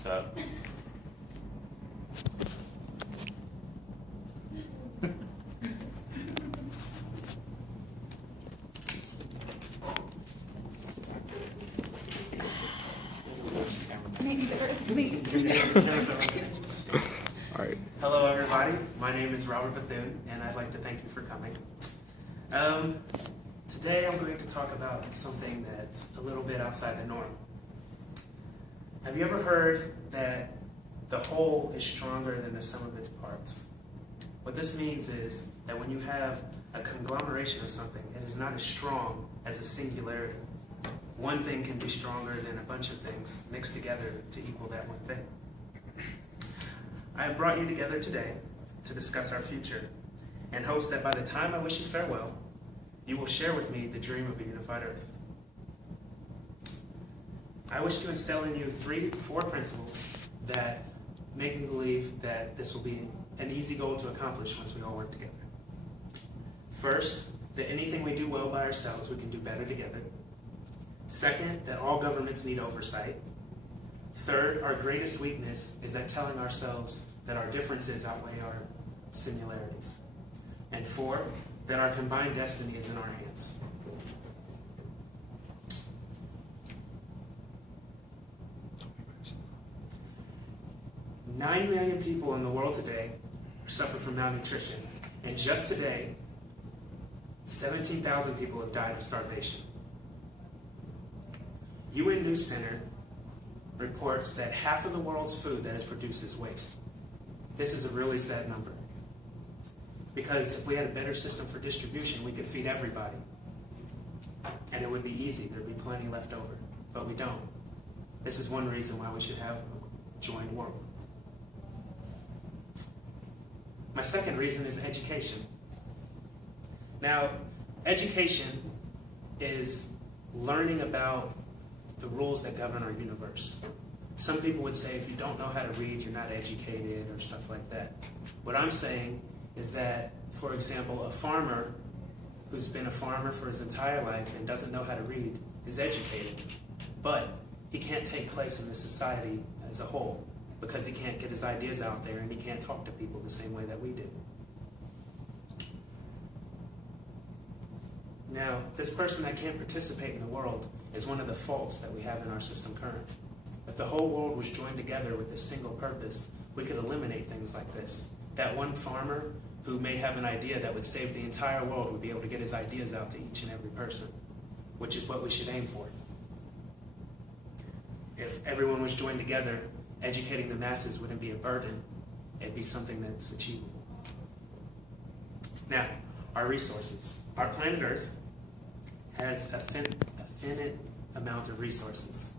What's up? All right. Hello, everybody. My name is Robert Bethune, and I'd like to thank you for coming. Today, I'm going to talk about something that's a little bit outside the norm. Have you ever heard that the whole is stronger than the sum of its parts? What this means is that when you have a conglomeration of something, it is not as strong as a singularity. One thing can be stronger than a bunch of things mixed together to equal that one thing. I have brought you together today to discuss our future in hopes that by the time I wish you farewell, you will share with me the dream of a unified earth. I wish to instill in you 4 principles that make me believe that this will be an easy goal to accomplish once we all work together. First, that anything we do well by ourselves, we can do better together. Second, that all governments need oversight. Third, our greatest weakness is at telling ourselves that our differences outweigh our similarities. And 4, that our combined destiny is in our hands. Nine million people in the world today suffer from malnutrition. And just today, 17,000 people have died of starvation. UN News Center reports that half of the world's food that is produced is waste. This is a really sad number. Because if we had a better system for distribution, we could feed everybody. And it would be easy. There'd be plenty left over. But we don't. This is one reason why we should have a joined world. My second reason is education. Now, education is learning about the rules that govern our universe. Some people would say if you don't know how to read, you're not educated or stuff like that. What I'm saying is that, for example, a farmer who's been a farmer for his entire life and doesn't know how to read is educated, but he can't take place in the society as a whole because he can't get his ideas out there and he can't talk to people the same way that we do. Now, this person that can't participate in the world is one of the faults that we have in our system currently. If the whole world was joined together with this single purpose, we could eliminate things like this. That one farmer who may have an idea that would save the entire world would be able to get his ideas out to each and every person, which is what we should aim for. If everyone was joined together, educating the masses wouldn't be a burden. It'd be something that's achievable. Now, our resources. Our planet Earth has a finite amount of resources.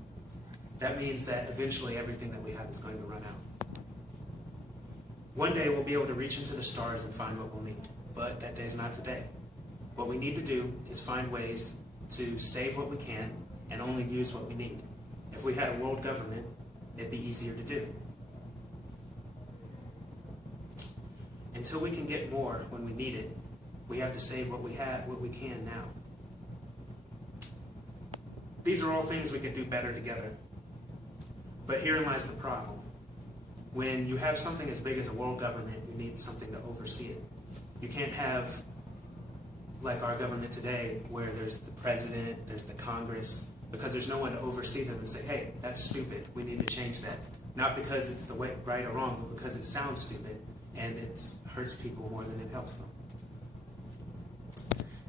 That means that eventually everything that we have is going to run out. One day we'll be able to reach into the stars and find what we'll need, but that day's not today. What we need to do is find ways to save what we can and only use what we need. If we had a world government, it'd be easier to do. Until we can get more when we need it, we have to save what we have, what we can now. These are all things we could do better together. But herein lies the problem. When you have something as big as a world government, you need something to oversee it. You can't have, like our government today, where there's the president, there's the Congress, because there's no one to oversee them and say, hey, that's stupid, we need to change that. Not because it's the way, right or wrong, but because it sounds stupid and it hurts people more than it helps them.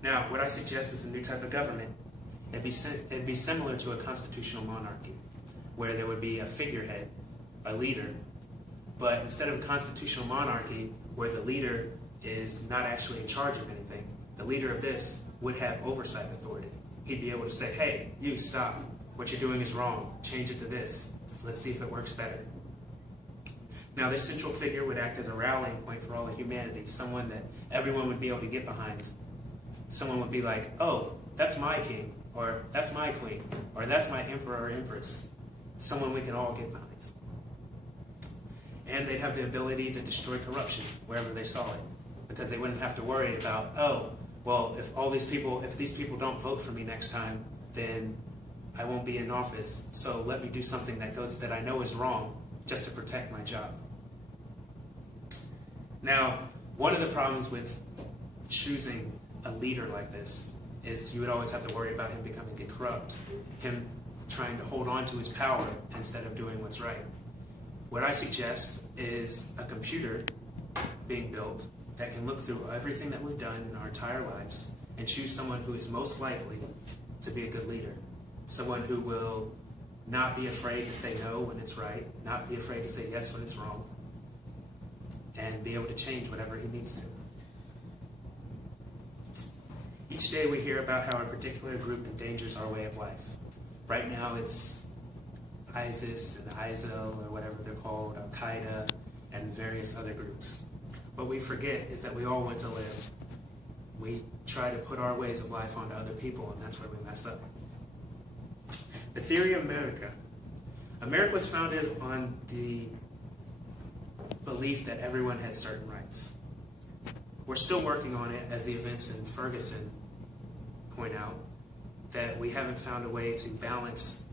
Now, what I suggest is a new type of government. It'd be similar to a constitutional monarchy, where there would be a figurehead, a leader, but instead of a constitutional monarchy, where the leader is not actually in charge of anything, the leader of this would have oversight authority. He'd be able to say, hey, you stop. What you're doing is wrong. Change it to this. Let's see if it works better. Now, this central figure would act as a rallying point for all of humanity, someone that everyone would be able to get behind. Someone would be like, oh, that's my king, or that's my queen, or that's my emperor or empress. Someone we can all get behind. And they'd have the ability to destroy corruption wherever they saw it, because they wouldn't have to worry about, oh, well, if these people don't vote for me next time, then I won't be in office. So let me do something that I know is wrong, just to protect my job. Now, one of the problems with choosing a leader like this is you would always have to worry about him becoming corrupt, him trying to hold on to his power instead of doing what's right. What I suggest is a computer being built that can look through everything that we've done in our entire lives and choose someone who is most likely to be a good leader. Someone who will not be afraid to say no when it's right, not be afraid to say yes when it's wrong, and be able to change whatever he needs to. Each day we hear about how a particular group endangers our way of life. Right now it's ISIS and ISIL, or whatever they're called, Al-Qaeda, and various other groups. What we forget is that we all want to live. We try to put our ways of life onto other people, and that's where we mess up. The theory of America. America was founded on the belief that everyone had certain rights. We're still working on it, as the events in Ferguson point out, that we haven't found a way to balance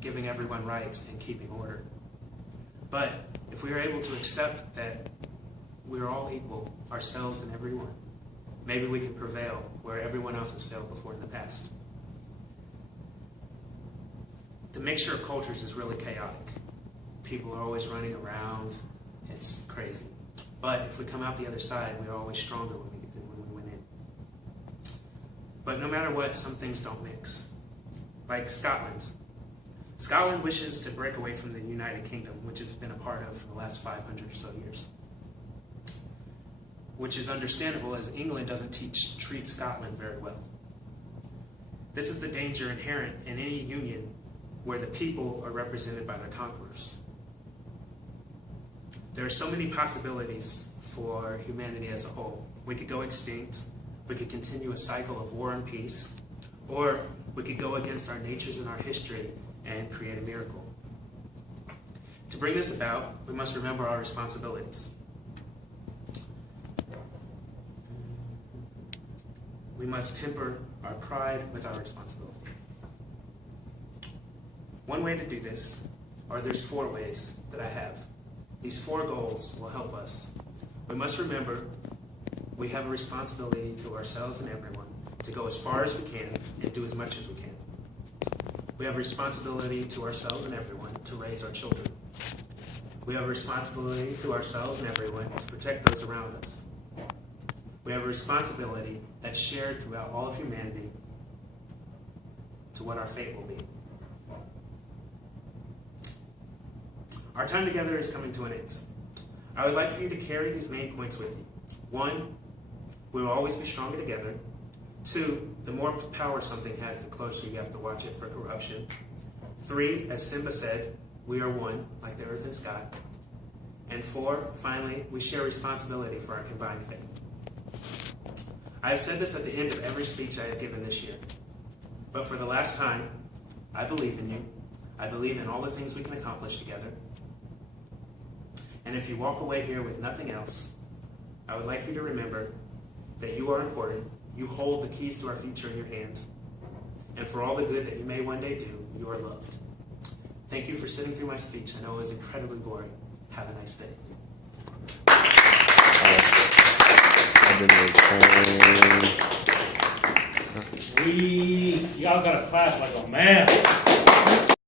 giving everyone rights and keeping order. But if we are able to accept that we're all equal, ourselves and everyone, maybe we can prevail where everyone else has failed before in the past. The mixture of cultures is really chaotic. People are always running around. It's crazy. But if we come out the other side, we're always stronger when we win in. But no matter what, some things don't mix. Like Scotland. Scotland wishes to break away from the United Kingdom, which it's been a part of for the last 500 or so years. Which is understandable, as England doesn't treat Scotland very well. This is the danger inherent in any union where the people are represented by their conquerors. There are so many possibilities for humanity as a whole. We could go extinct, we could continue a cycle of war and peace, or we could go against our natures and our history and create a miracle. To bring this about, we must remember our responsibilities. We must temper our pride with our responsibility. One way to do this, or there's 4 ways that I have. These 4 goals will help us. We must remember we have a responsibility to ourselves and everyone to go as far as we can and do as much as we can. We have a responsibility to ourselves and everyone to raise our children. We have a responsibility to ourselves and everyone to protect those around us. We have a responsibility that's shared throughout all of humanity to what our fate will be. Our time together is coming to an end. I would like for you to carry these main points with you. 1, we will always be stronger together. 2, the more power something has, the closer you have to watch it for corruption. 3, as Simba said, we are one, like the earth and sky. And 4, finally, we share responsibility for our combined fate. I have said this at the end of every speech I have given this year. But for the last time, I believe in you. I believe in all the things we can accomplish together. And if you walk away here with nothing else, I would like you to remember that you are important. You hold the keys to our future in your hands. And for all the good that you may one day do, you are loved. Thank you for sitting through my speech. I know it was incredibly boring. Have a nice day. Y'all gotta clap like a man.